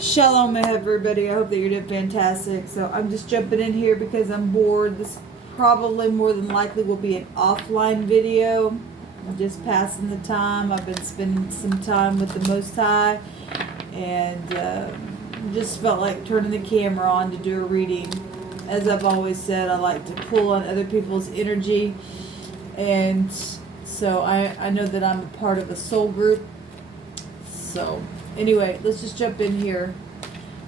Shalom, everybody. I hope that you're doing fantastic. So I'm just jumping in here because I'm bored. This probably more than likely will be an offline video. I'm just passing the time. I've been spending some time with the Most High, and just felt like turning the camera on to do a reading. As I've always said, I like to pull on other people's energy, and so I know that I'm a part of a soul group. So anyway, let's just jump in here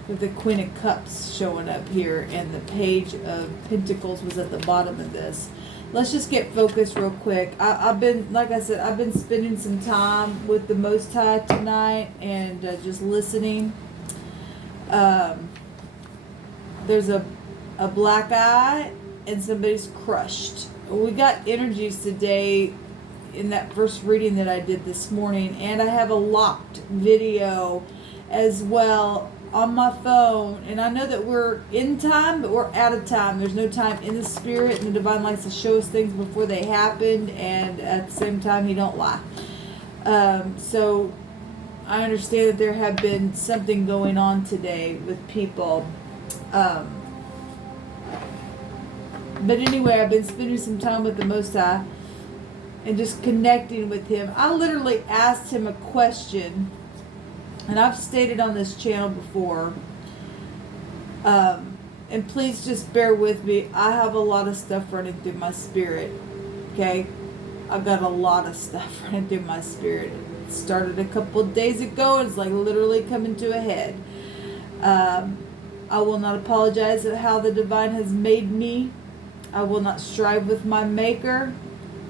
with the Queen of Cups showing up here, and the Page of Pentacles was at the bottom of this. Let's just get focused real quick. I've been, like I said, I've been spending some time with the Most High tonight and just listening. There's a black eye and somebody's crushed. We got energies today in that first reading that I did this morning, and I have a locked video as well on my phone, and I know that we're in time, but we're out of time. There's no time in the spirit, and the divine likes to show us things before they happen, and at the same time he don't lie. So I understand that there have been something going on today with people, but anyway, I've been spending some time with the Most High and just connecting with him. I literally asked him a question, and I've stated on this channel before, and please just bear with me. I have a lot of stuff running through my spirit, okay? I've got a lot of stuff running through my spirit. It started a couple of days ago, and it's like literally coming to a head. I will not apologize at how the divine has made me. I will not strive with my maker,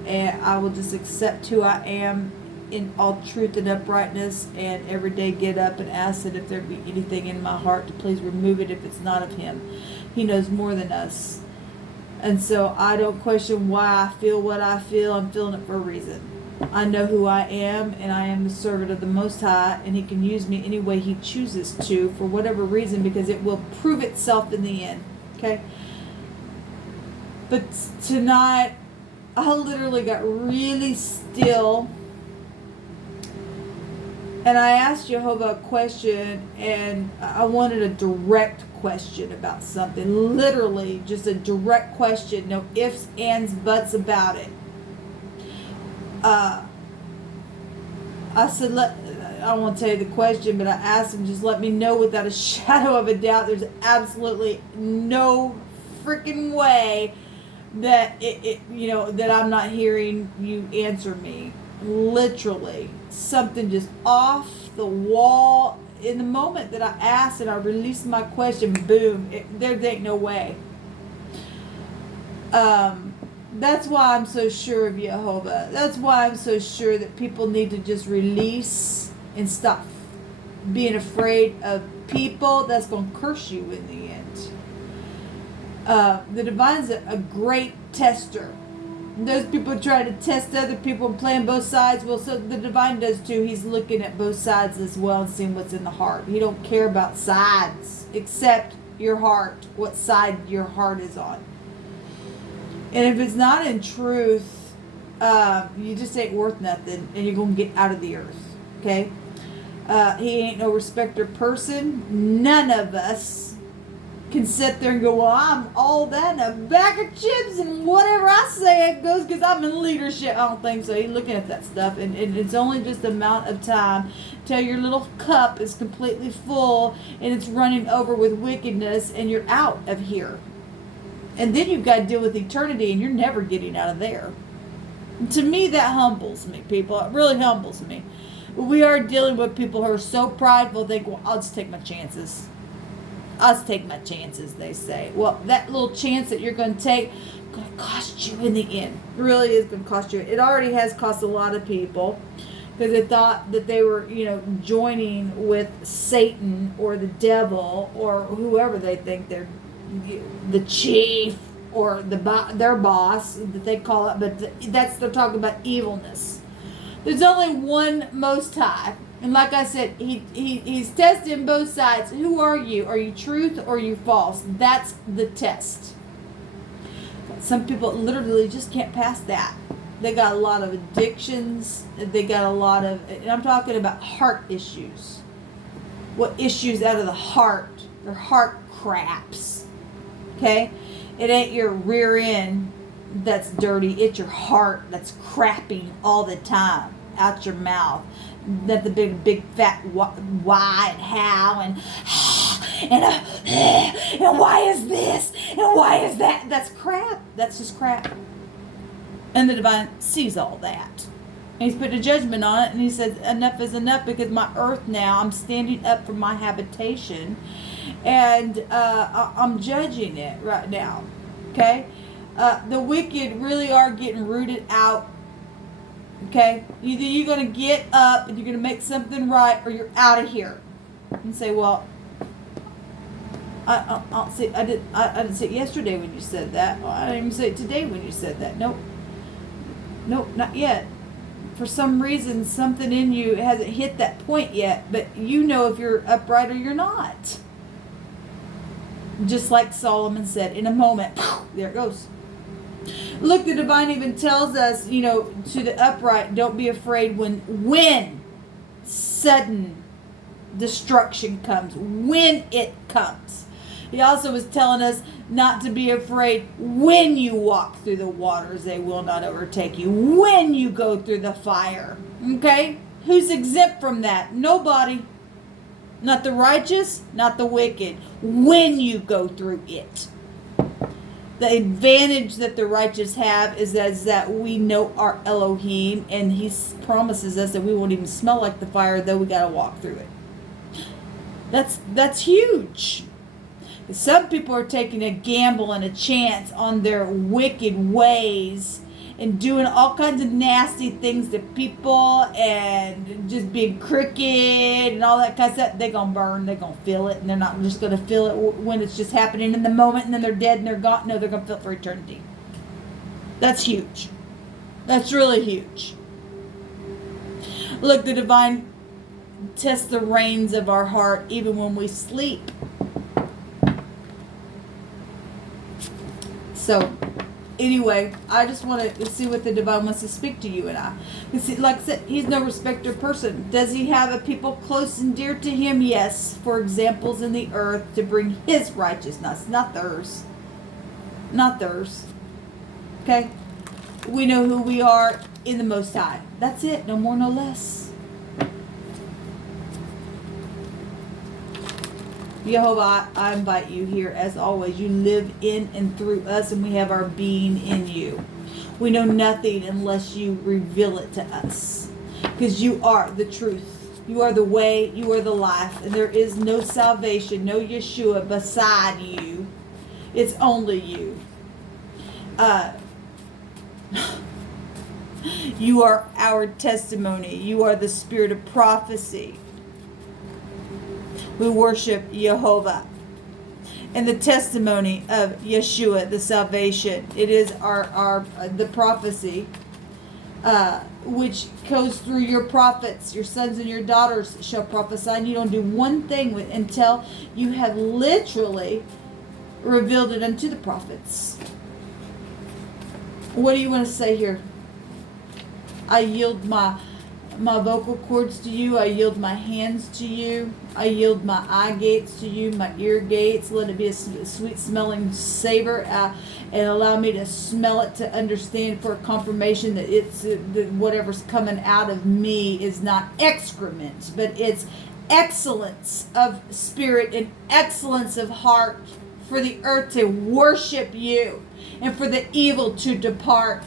and I will just accept who I am in all truth and uprightness, and every day get up and ask that if there be anything in my heart to please remove it if it's not of him. He knows more than us. And so I don't question why I feel what I feel. I'm feeling it for a reason. I know who I am, and I am the servant of the Most High, and he can use me any way he chooses to for whatever reason, because it will prove itself in the end. Okay? But tonight, I literally got really still, and I asked Jehovah a question, and I wanted a direct question about something. Literally, just a direct question. No ifs, ands, buts about it. I said, I don't want to tell you the question, but I asked him, just let me know without a shadow of a doubt. There's absolutely no freaking way that that I'm not hearing you answer me. Literally, something just off the wall. In the moment that I asked and I released my question, boom, there ain't no way. That's why I'm so sure of Jehovah. That's why I'm so sure that people need to just release and stop being afraid of people that's going to curse you in the end. The divine's a great tester. Those people try to test other people and playing both sides. Well, so the divine does too. He's looking at both sides as well and seeing what's in the heart. He don't care about sides except your heart, what side your heart is on. And if it's not in truth, you just ain't worth nothing, and you're going to get out of the earth. Okay? He ain't no respecter person. None of us can sit there and go, well, I'm all that and a bag of chips, and whatever I say it goes because I'm in leadership. I don't think so. He's looking at that stuff, and it's only just a amount of time till your little cup is completely full and it's running over with wickedness, and you're out of here. And then you've got to deal with eternity, and you're never getting out of there. And to me, that humbles me, people. It really humbles me. But we are dealing with people who are so prideful, they go, I'll just take my chances. I'll just take my chances, they say. Well, that little chance that you're going to take is going to cost you in the end. It really is going to cost you. It already has cost a lot of people, because they thought that they were, joining with Satan or the devil or whoever they think they're the chief or their boss that they call it. But they're talking about evilness. There's only one Most High. And like I said, he's testing both sides. Who are you? Are you truth or are you false? That's the test. Some people literally just can't pass that. They got a lot of addictions. They got a lot of, and I'm talking about heart issues. what issues out of the heart. Their heart craps. Okay? It ain't your rear end that's dirty. It's your heart that's crapping all the time out your mouth. That the big fat why and how and and why is this and why is that? That's crap. That's just crap. And the divine sees all that. And he's put a judgment on it, and he says, enough is enough, because my earth now, I'm standing up for my habitation, and I'm judging it right now. Okay? The wicked really are getting rooted out. Okay? Either you're going to get up and you're going to make something right, or you're out of here. And say, well, I didn't say it yesterday when you said that. Well, I didn't even say it today when you said that. Nope, not yet. For some reason, something in you hasn't hit that point yet, but you know if you're upright or you're not. Just like Solomon said, in a moment, there it goes. Look, the divine even tells us, to the upright, don't be afraid when sudden destruction comes, when it comes. He also was telling us not to be afraid when you walk through the waters, they will not overtake you. When you go through the fire. Okay? Who's exempt from that? Nobody. Not the righteous, not the wicked. When you go through it. The advantage that the righteous have is that we know our Elohim, and he promises us that we won't even smell like the fire, though we got to walk through it. That's huge. Some people are taking a gamble and a chance on their wicked ways and doing all kinds of nasty things to people and just being crooked and all that kind of stuff. They're going to burn. They're going to feel it. And they're not just going to feel it when it's just happening in the moment and then they're dead and they're gone. No, they're going to feel it for eternity. That's huge. That's really huge. Look, the divine tests the reins of our heart even when we sleep. So, anyway, I just want to see what the divine wants to speak to you and I. See, like I said, he's no respecter of person. Does he have a people close and dear to him? Yes. For examples in the earth to bring his righteousness, not theirs. Not theirs. Okay? We know who we are in the Most High. That's it. No more, no less. Jehovah, I invite you here as always. You live in and through us, and we have our being in you. We know nothing unless you reveal it to us, because you are the truth. You are the way, you are the life, and there is no salvation, no Yeshua beside you. It's only you. You are our testimony. You are the spirit of prophecy. We worship Jehovah and the testimony of Yeshua, the salvation. It is the prophecy which goes through your prophets. Your sons and your daughters shall prophesy. And you don't do one thing until you have literally revealed it unto the prophets. What do you want to say here? I yield my vocal cords to you. I yield my hands to you. I yield my eye gates to you, my ear gates. Let it be a sweet smelling savor, and allow me to smell it, to understand for confirmation that it's that whatever's coming out of me is not excrement, but it's excellence of spirit and excellence of heart for the earth to worship you and for the evil to depart.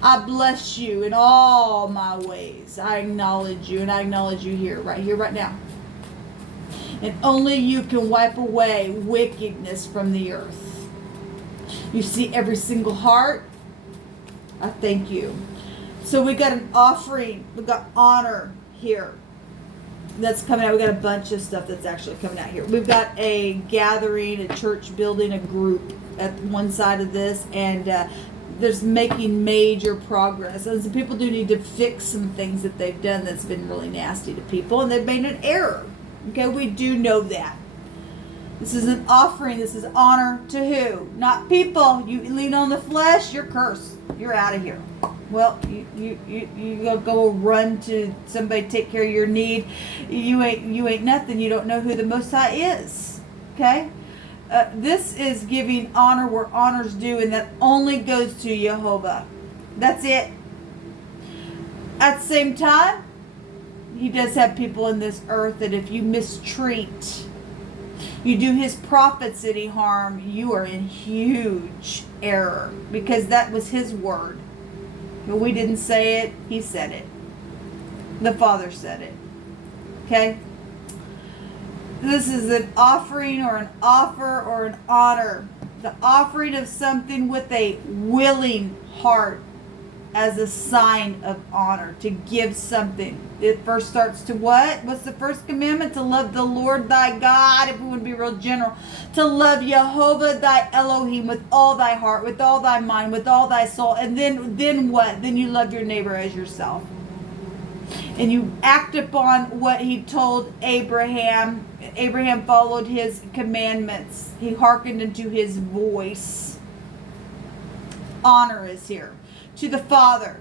I bless you in all my ways. I acknowledge you, and I acknowledge you here, right now. And only you can wipe away wickedness from the earth. You see every single heart. I thank you. So we got an offering. We got honor here. That's coming out. We got a bunch of stuff that's actually coming out here. We've got a gathering, a church building, a group at one side of this, and there's making major progress. And some people do need to fix some things that they've done that's been really nasty to people, and they've made an error. Okay, we do know that. This is an offering. This is honor to who? Not people. You lean on the flesh, you're cursed. You're out of here. Well, you go run to somebody take care of your need. You ain't nothing. You don't know who the Most High is. Okay? This is giving honor where honor's due, and that only goes to Jehovah. That's it. At the same time, he does have people in this earth that if you mistreat, you do his prophets any harm, you are in huge error, because that was his word. But we didn't say it, he said it. The Father said it. Okay? This is an offering or an offer or an honor. The offering of something with a willing heart as a sign of honor, to give something. It first starts to what? What's the first commandment? To love the Lord thy God, if we want to be real general. To love Jehovah thy Elohim with all thy heart, with all thy mind, with all thy soul. And then what? Then you love your neighbor as yourself. And you act upon what he told Abraham. Abraham followed his commandments. He hearkened unto his voice. Honor is here. To the Father,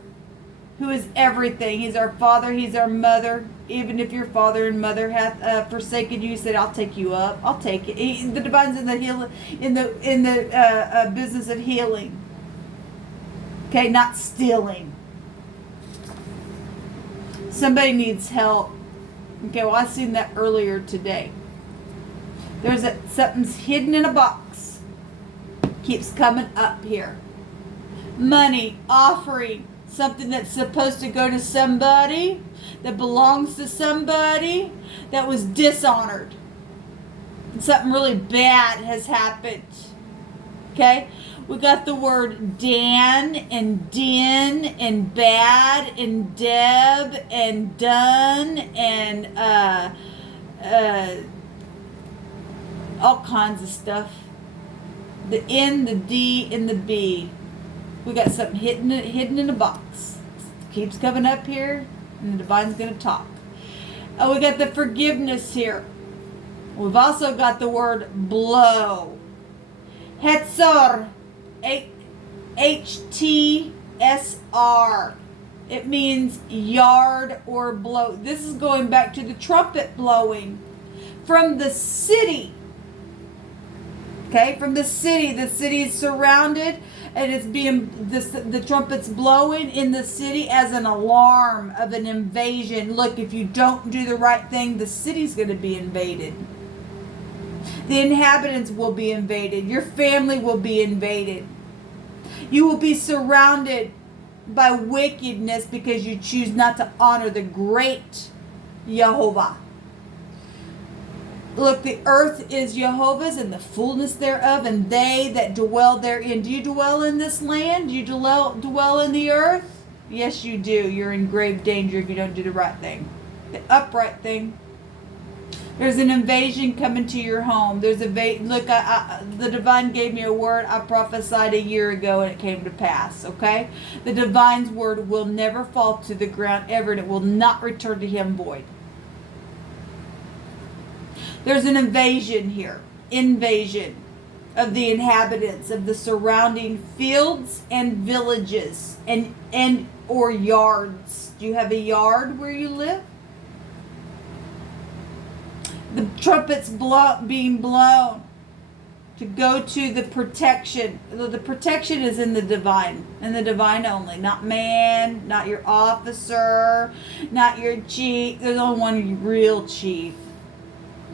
who is everything. He's our Father. He's our Mother. Even if your father and mother hath forsaken you, he said, "I'll take you up. I'll take it." The divine's in the business of healing. Okay, not stealing. Somebody needs help. Okay, well, I seen that earlier today. Something's hidden in a box. Keeps coming up here. Money, offering, something that's supposed to go to somebody, that belongs to somebody, that was dishonored. Something really bad has happened. Okay? We got the word Dan and din and bad and Deb and done and all kinds of stuff. The N, the D, and the B. We got something hidden in a box. It keeps coming up here, and the divine's going to talk. Oh, we got the forgiveness here. We've also got the word blow. Hetzor. H-T-S-R. It means yard or blow. This is going back to the trumpet blowing from the city. Okay, from the city. The city is surrounded, and it's being the trumpet's blowing in the city as an alarm of an invasion. Look, if you don't do the right thing, the city's going to be invaded. The inhabitants will be invaded. Your family will be invaded. You will be surrounded by wickedness because you choose not to honor the great Jehovah. Look, the earth is Jehovah's and the fullness thereof, and they that dwell therein. Do you dwell in this land? Do you dwell in the earth? Yes, you do. You're in grave danger if you don't do the right thing. The upright thing. There's an invasion coming to your home. There's the divine gave me a word. I prophesied a year ago and it came to pass, okay? The divine's word will never fall to the ground ever, and it will not return to him void. There's an invasion here. Invasion of the inhabitants of the surrounding fields and villages and or yards. Do you have a yard where you live? The trumpets being blown to go to the protection. The protection is in the divine, and the divine only. Not man, not your officer, not your chief. There's only one real chief.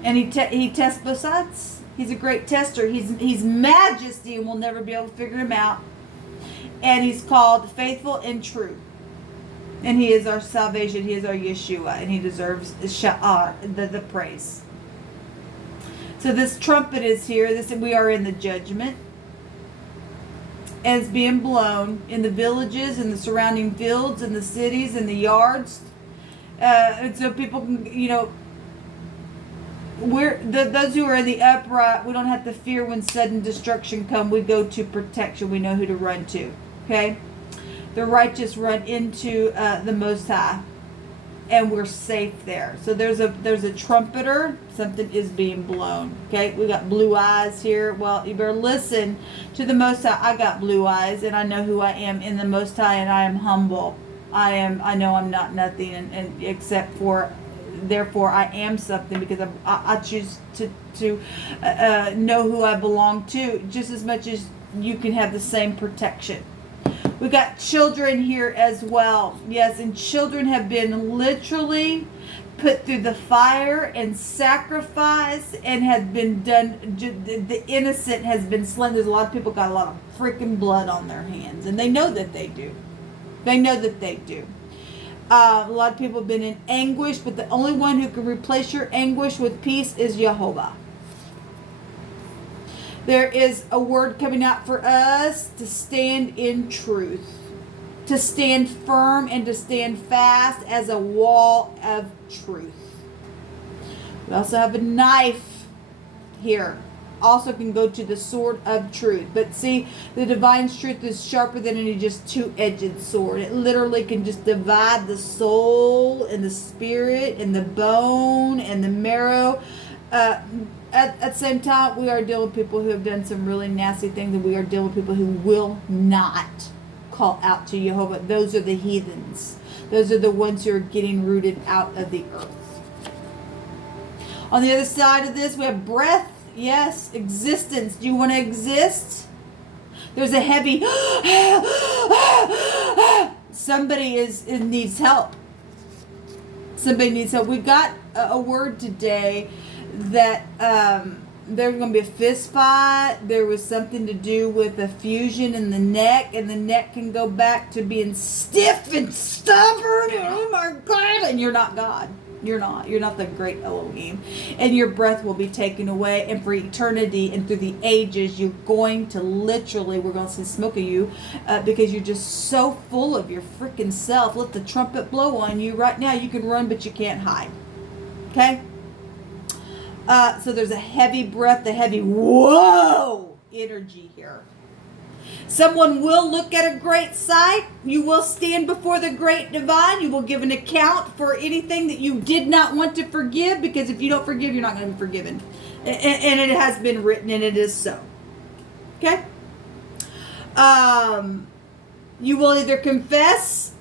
And he tests both sides. He's a great tester. He's majesty, and we'll never be able to figure him out. And he's called faithful and true. And he is our salvation. He is our Yeshua, and he deserves the praise. So this trumpet is here. We are in the judgment. And it's being blown in the villages and the surrounding fields and the cities and the yards. And so people can, those who are in the upright, we don't have to fear when sudden destruction comes. We go to protection. We know who to run to. Okay? The righteous run into the Most High. and we're safe there. So there's a trumpeter. Something is being blown. Okay, we got blue eyes here. Well, you better listen to the Most High. I got blue eyes, and I know who I am in the Most High, and I am humble. I know I'm not nothing, and except for, therefore I am something, because I choose to know who I belong to, just as much as you can have the same protection. We got children here as well. Yes, and children have been literally put through the fire and sacrificed, and has been done. The innocent has been slain. There's a lot of people got a lot of freaking blood on their hands, and they know that they do. They know that they do. A lot of people have been in anguish, but the only one who can replace your anguish with peace is Jehovah. There is a word coming out for us to stand in truth, to stand firm and to stand fast as a wall of truth. We also have a knife here. Also can go to the sword of truth. But see, the divine truth is sharper than any just two-edged sword. It literally can just divide the soul and the spirit and the bone and the marrow. At the same time, we are dealing with people who have done some really nasty things, and we are dealing with people who will not call out to Jehovah. Those are the heathens. Those are the ones who are getting rooted out of the earth. On the other side of this, we have breath. Yes, existence. Do you want to exist? There's a heavy somebody needs help. Somebody needs help. We got a word today that there's going to be a fist fight. There was something to do with a fusion in the neck, and the neck can go back to being stiff and stubborn. Oh my God! And you're not God. You're not. You're not the great Elohim. And your breath will be taken away. And for eternity and through the ages, you're going to literally, we're going to see smoke of you because you're just so full of your freaking self. Let the trumpet blow on you. Right now, you can run, but you can't hide. Okay? So there's a heavy breath, a heavy whoa energy here. Someone will look at a great sight. You will stand before the great divine. You will give an account for anything that you did not want to forgive, because if you don't forgive, you're not going to be forgiven. And it has been written, and it is so. Okay? You will either confess,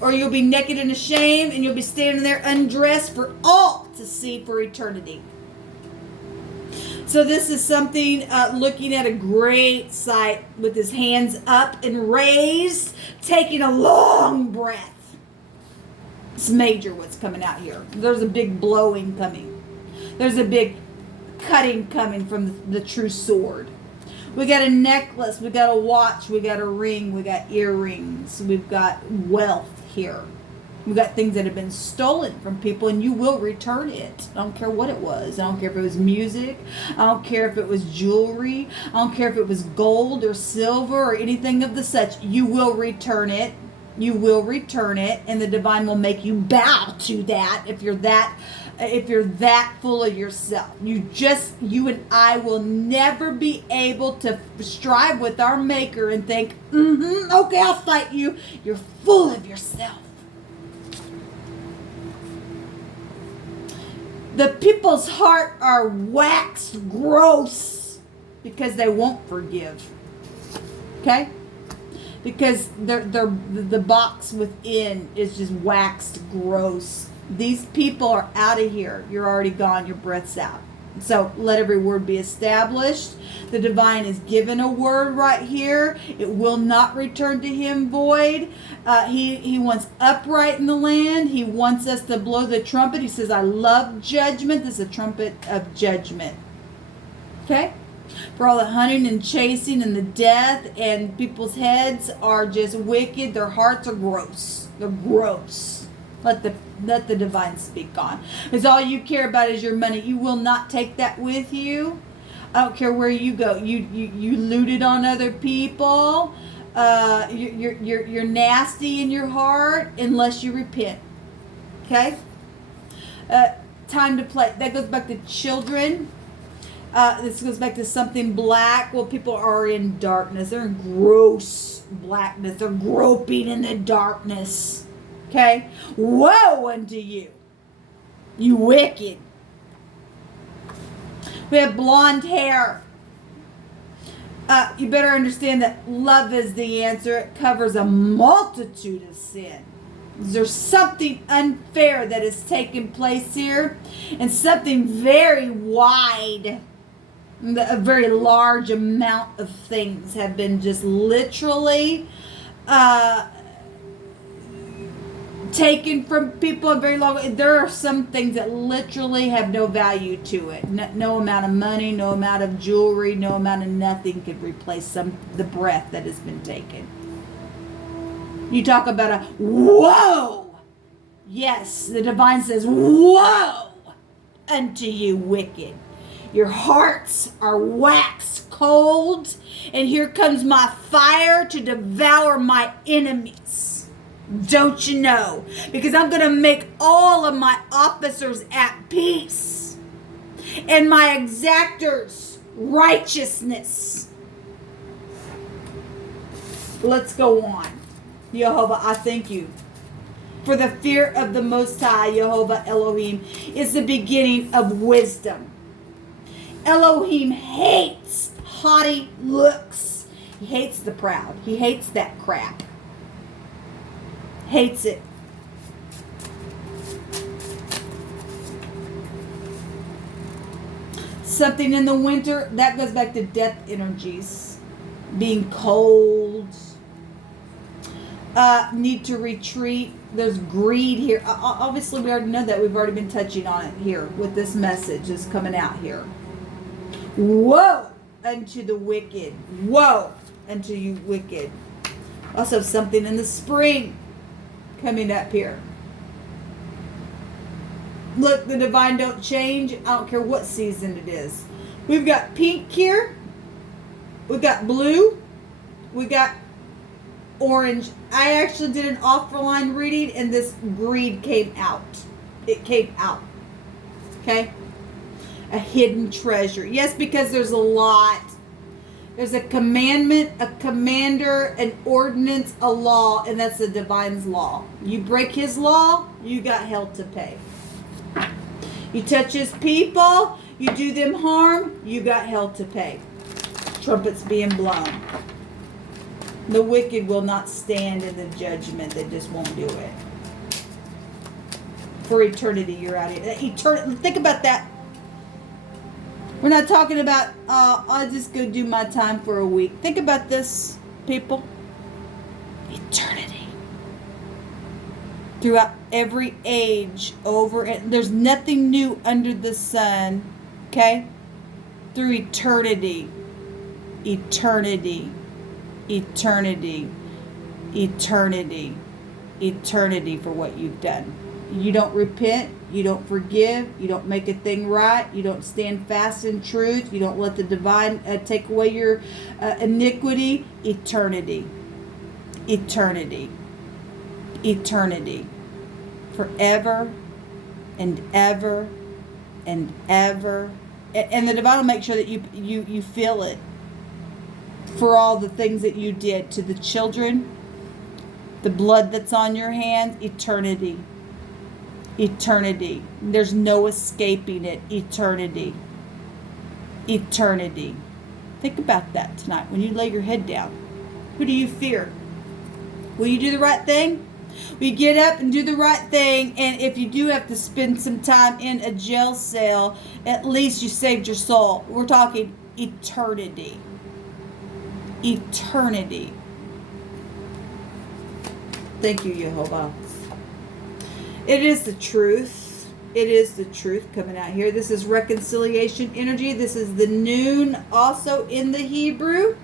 or you'll be naked and ashamed, and you'll be standing there undressed for all to see for eternity. So this is something, looking at a great sight with his hands up and raised, taking a long breath. It's major what's coming out here. There's a big blowing coming. There's a big cutting coming from the true sword. We got a necklace, we got a watch, we got a ring, we got earrings, we've got wealth here. We've got things that have been stolen from people, and you will return it. I don't care what it was. I don't care if it was music. I don't care if it was jewelry. I don't care if it was gold or silver or anything of the such. You will return it. You will return it, and the divine will make you bow to that if you're that full of yourself. You and I will never be able to strive with our maker and think, okay, I'll fight you. You're full of yourself. The people's heart are waxed gross because they won't forgive. Okay? Because the box within is just waxed gross. These people are out of here. You're already gone. Your breath's out. So let every word be established. The divine is given a word right here. It will not return to him void. He wants upright in the land. He wants us to blow the trumpet. He says, I love judgment. This is a trumpet of judgment. Okay? For all the hunting and chasing and the death, and people's heads are just wicked. Their hearts are gross. They're gross. Let the divine speak on. Because all you care about is your money. You will not take that with you. I don't care where you go. You looted on other people. You're nasty in your heart unless you repent. Okay? Time to play. That goes back to children. This goes back to something black. Well, people are in darkness. They're in gross blackness. They're groping in the darkness. Okay? Woe unto you, you wicked. We have blonde hair. You better understand that love is the answer. It covers a multitude of sin. There's something unfair that has taken place here, and something very wide, a very large amount of things have been just literally taken from people a very long. There are some things that literally have no value to it. No amount of money, no amount of jewelry, no amount of nothing could replace the breath that has been taken. You talk about a whoa. Yes, the divine says, woe unto you, wicked. Your hearts are waxed cold, and here comes my fire to devour my enemies. Don't you know? Because I'm going to make all of my officers at peace, and my exactors righteousness. Let's go on. Jehovah, I thank you. For the fear of the Most High, Jehovah Elohim, is the beginning of wisdom. Elohim hates haughty looks. He hates the proud. He hates that crap. Hates it. Something in the winter, that goes back to death energies. Being cold. Need to retreat. There's greed here. Obviously, we already know that. We've already been touching on it here with this message that's coming out here. Woe unto the wicked. Woe unto you wicked. Also, something in the spring coming up here. Look, the divine don't change. I don't care what season it is. We've got pink here. We've got blue. We got orange. I actually did an offline reading and this greed came out. It came out. Okay? A hidden treasure. Yes, because there's a lot. There's a commandment, a commander, an ordinance, a law, and that's the divine's law. You break his law, you got hell to pay. You touch his people, you do them harm, you got hell to pay. Trumpets being blown. The wicked will not stand in the judgment. They just won't do it. For eternity, you're out here. Think about that. We're not talking about, I'll just go do my time for a week. Think about this, people. Eternity. Throughout every age, there's nothing new under the sun. Okay? Through eternity. Eternity. Eternity. Eternity. Eternity for what you've done. You don't repent. You don't forgive. You don't make a thing right. You don't stand fast in truth. You don't let the divine take away your iniquity. Eternity. Eternity. Eternity. Forever and ever and ever. And the divine will make sure that you feel it. For all the things that you did to the children, the blood that's on your hands, eternity. Eternity. There's no escaping it. Eternity. Eternity. Think about that tonight when you lay your head down. Who do you fear? Will you do the right thing? Will you get up and do the right thing? And if you do have to spend some time in a jail cell, at least you saved your soul. We're talking eternity. Eternity. Thank you, Jehovah. It is the truth. It is the truth coming out here. This is reconciliation energy. This is the noon also in the Hebrew.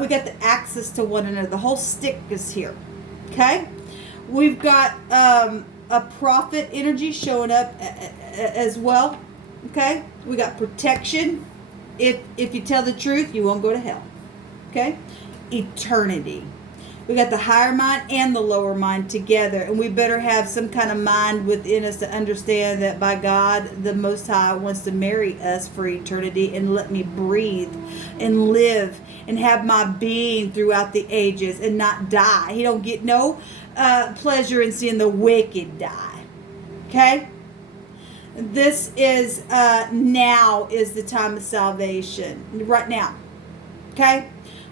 We got the access to one another. The whole stick is here. Okay? We've got a prophet energy showing up as well. Okay? We got protection. If you tell the truth, you won't go to hell. Okay? Eternity. We got the higher mind and the lower mind together. And we better have some kind of mind within us to understand that by God, the Most High wants to marry us for eternity and let me breathe and live and have my being throughout the ages and not die. He don't get no pleasure in seeing the wicked die. Okay? This is, now is the time of salvation. Right now. Okay?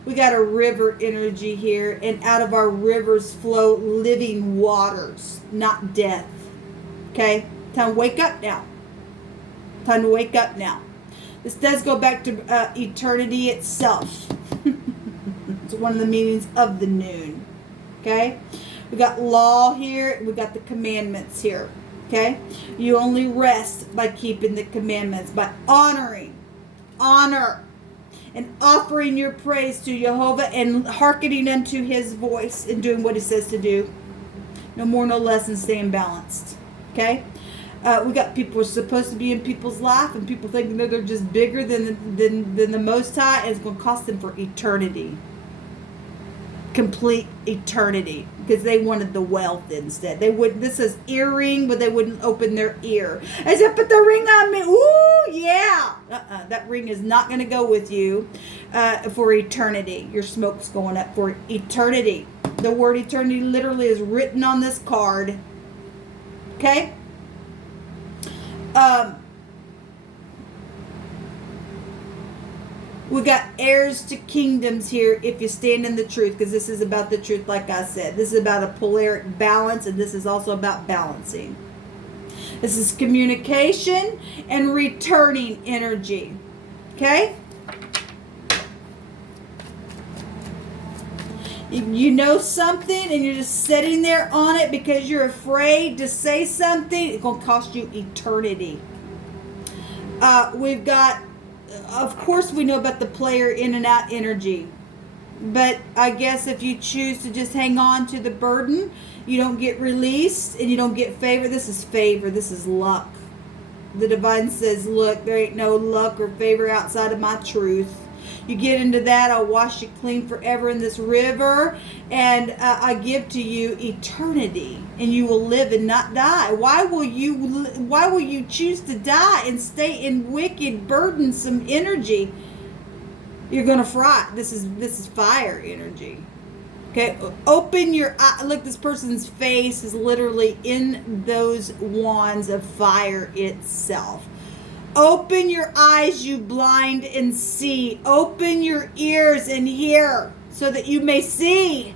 We got a river energy here, and out of our rivers flow living waters, not death. Okay? Time to wake up now. Time to wake up now. This does go back to eternity itself. It's one of the meanings of the noon. Okay? We got law here. We got the commandments here. Okay? You only rest by keeping the commandments, by honoring. Honor. And offering your praise to Jehovah and hearkening unto his voice and doing what he says to do. No more, no less, and staying balanced. Okay? We got people who are supposed to be in people's life, and people thinking that they're just bigger than the Most High, and it's going to cost them for eternity. Complete eternity, because they wanted the wealth instead. They would. This is earring, but they wouldn't open their ear. I said, "Put the ring on me." Ooh, yeah. That ring is not going to go with you for eternity. Your smoke's going up for eternity. The word eternity literally is written on this card. Okay. We got heirs to kingdoms here if you stand in the truth, because this is about the truth, like I said. This is about a polaric balance, and this is also about balancing. This is communication and returning energy. Okay? You know something and you're just sitting there on it because you're afraid to say something, it's going to cost you eternity. We've got, of course we know about the player in and out energy. But I guess if you choose to just hang on to the burden, you don't get released and you don't get favor. This is favor. This is luck. The divine says, look, there ain't no luck or favor outside of my truth. You get into that, I'll wash you clean forever in this river, and I give to you eternity, and you will live and not die. Why will you choose to die and stay in wicked, burdensome energy? You're gonna fry. This is fire energy. Okay, open your eye. Look, this person's face is literally in those wands of fire itself. Open your eyes, you blind, and see. Open your ears and hear so that you may see.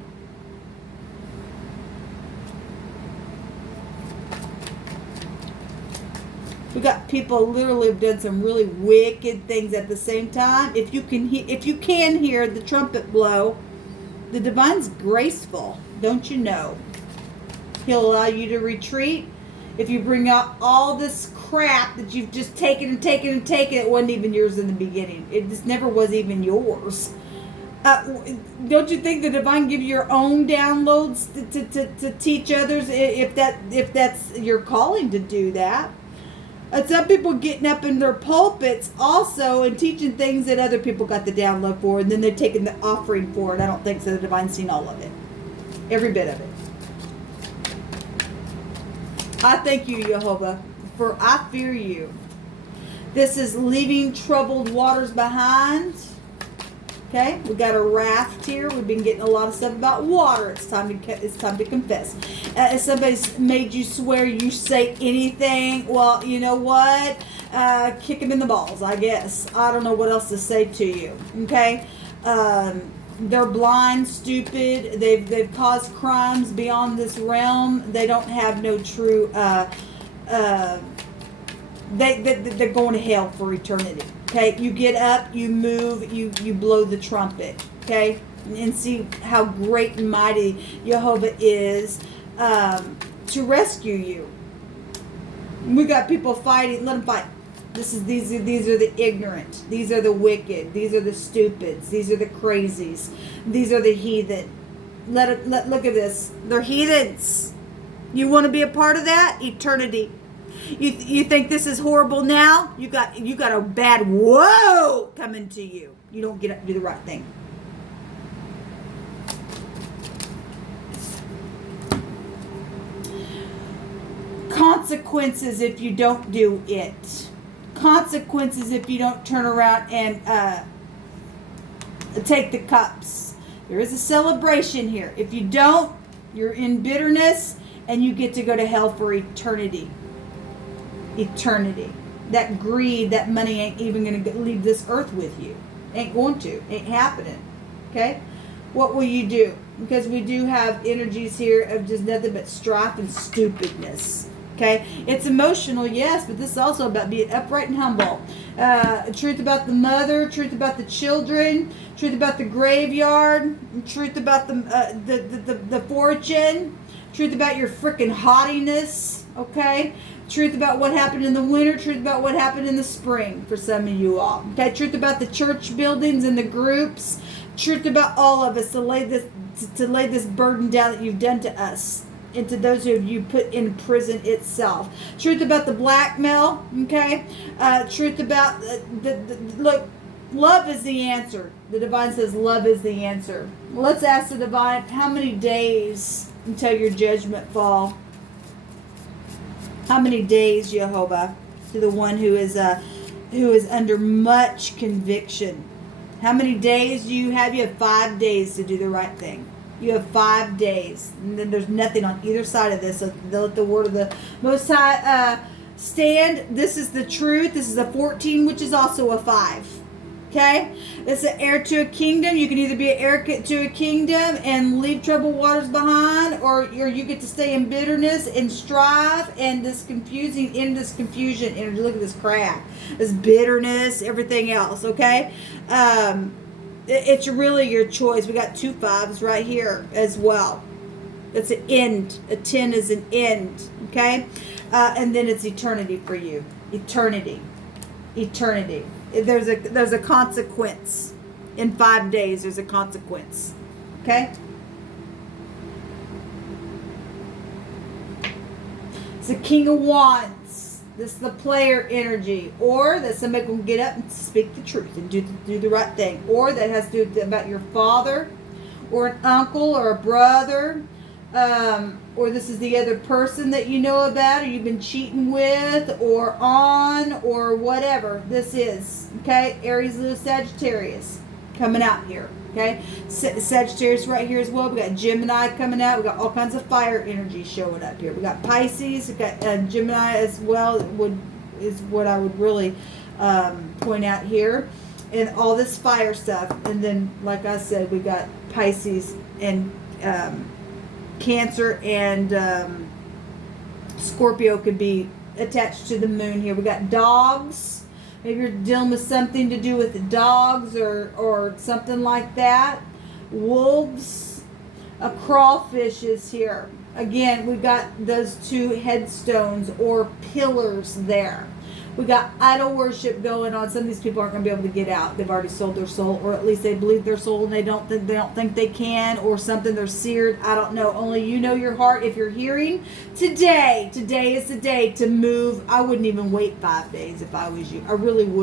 We got people literally have done some really wicked things at the same time. If you can hear the trumpet blow, the divine's graceful, don't you know? He'll allow you to retreat. If you bring out all this crap that you've just taken and taken and taken, it wasn't even yours in the beginning. It just never was even yours. Don't you think the divine give you your own downloads to teach others if that's your calling to do that? Some people getting up in their pulpits also and teaching things that other people got the download for, and then they're taking the offering for it. I don't think so. The divine's seen all of it. Every bit of it. I thank you, Jehovah, for I fear you. This is leaving troubled waters behind. Okay, we got a raft here. We've been getting a lot of stuff about water. It's time to confess. If somebody's made you swear you say anything, well, you know what? Kick them in the balls, I guess. I don't know what else to say to you. Okay. They're blind, stupid. They've caused crimes beyond this realm. They don't have no true. They're going to hell for eternity. Okay, you get up, you move, you blow the trumpet. Okay, and see how great and mighty Jehovah is to rescue you. We got people fighting. Let them fight. These are the ignorant. These are the wicked. These are the stupids. These are the crazies. These are the heathen. Look at this. They're heathens. You want to be a part of that? Eternity. You think this is horrible now? You got a bad woe coming to you. You don't get up and do the right thing. Consequences if you don't do it. Consequences if you don't turn around and take the cups. There is a celebration here. If you don't You're in bitterness, and you get to go to hell for eternity. Eternity. That greed, that money ain't even going to leave this earth with you. Ain't going to. Ain't happening. Okay? What will you do? Because we do have energies here of just nothing but strife and stupidness. Okay? It's emotional, yes, but this is also about being upright and humble. Truth about the mother, truth about the children, truth about the graveyard, truth about the fortune, truth about your freaking haughtiness, okay? Truth about what happened in the winter, truth about what happened in the spring for some of you all. Okay, truth about the church buildings and the groups, truth about all of us to lay this burden down that you've done to us, and to those who you put in prison itself. Truth about the blackmail, okay? Truth about look, love is the answer. The divine says love is the answer. Let's ask the divine, how many days until your judgment fall? How many days, Jehovah, to the one who is under much conviction? How many days do you have? You have 5 days to do the right thing. You have 5 days. And then there's nothing on either side of this. So let the word of the Most High stand. This is the truth. This is a 14, which is also a 5. Okay? It's an heir to a kingdom. You can either be an heir to a kingdom and leave troubled waters behind, or you get to stay in bitterness and strive and this confusion energy. Look at this crap. This bitterness, everything else, okay? It's really your choice. We got 2 5s right here as well. It's an end. A 10 is an end, okay? And then it's eternity for you. Eternity. There's a consequence. In 5 days, there's a consequence. Okay? It's the King of Wands. This is the player energy. Or that somebody can get up and speak the truth and do the right thing. Or that has to do about your father or an uncle or a brother. Or this is the other person that you know about or you've been cheating with or on or whatever this is. Okay? Aries, Leo, Sagittarius coming out here. Okay? Sagittarius right here as well. We got Gemini coming out. We got all kinds of fire energy showing up here. We got Pisces. We got Gemini as well. Is what I would really point out here. And all this fire stuff. And then, like I said, we got Pisces and Cancer and Scorpio could be attached to the moon here. We got dogs. Maybe you're dealing with something to do with the dogs or something like that. Wolves. A crawfish is here. Again, we got those 2 headstones or pillars there. We got idol worship going on. Some of these people aren't going to be able to get out. They've already sold their soul, or at least they believe their soul and they don't think they can, or something. They're seared. I don't know. Only you know your heart. If you're hearing today is the day to move. I wouldn't even wait 5 days if I was you. I really would.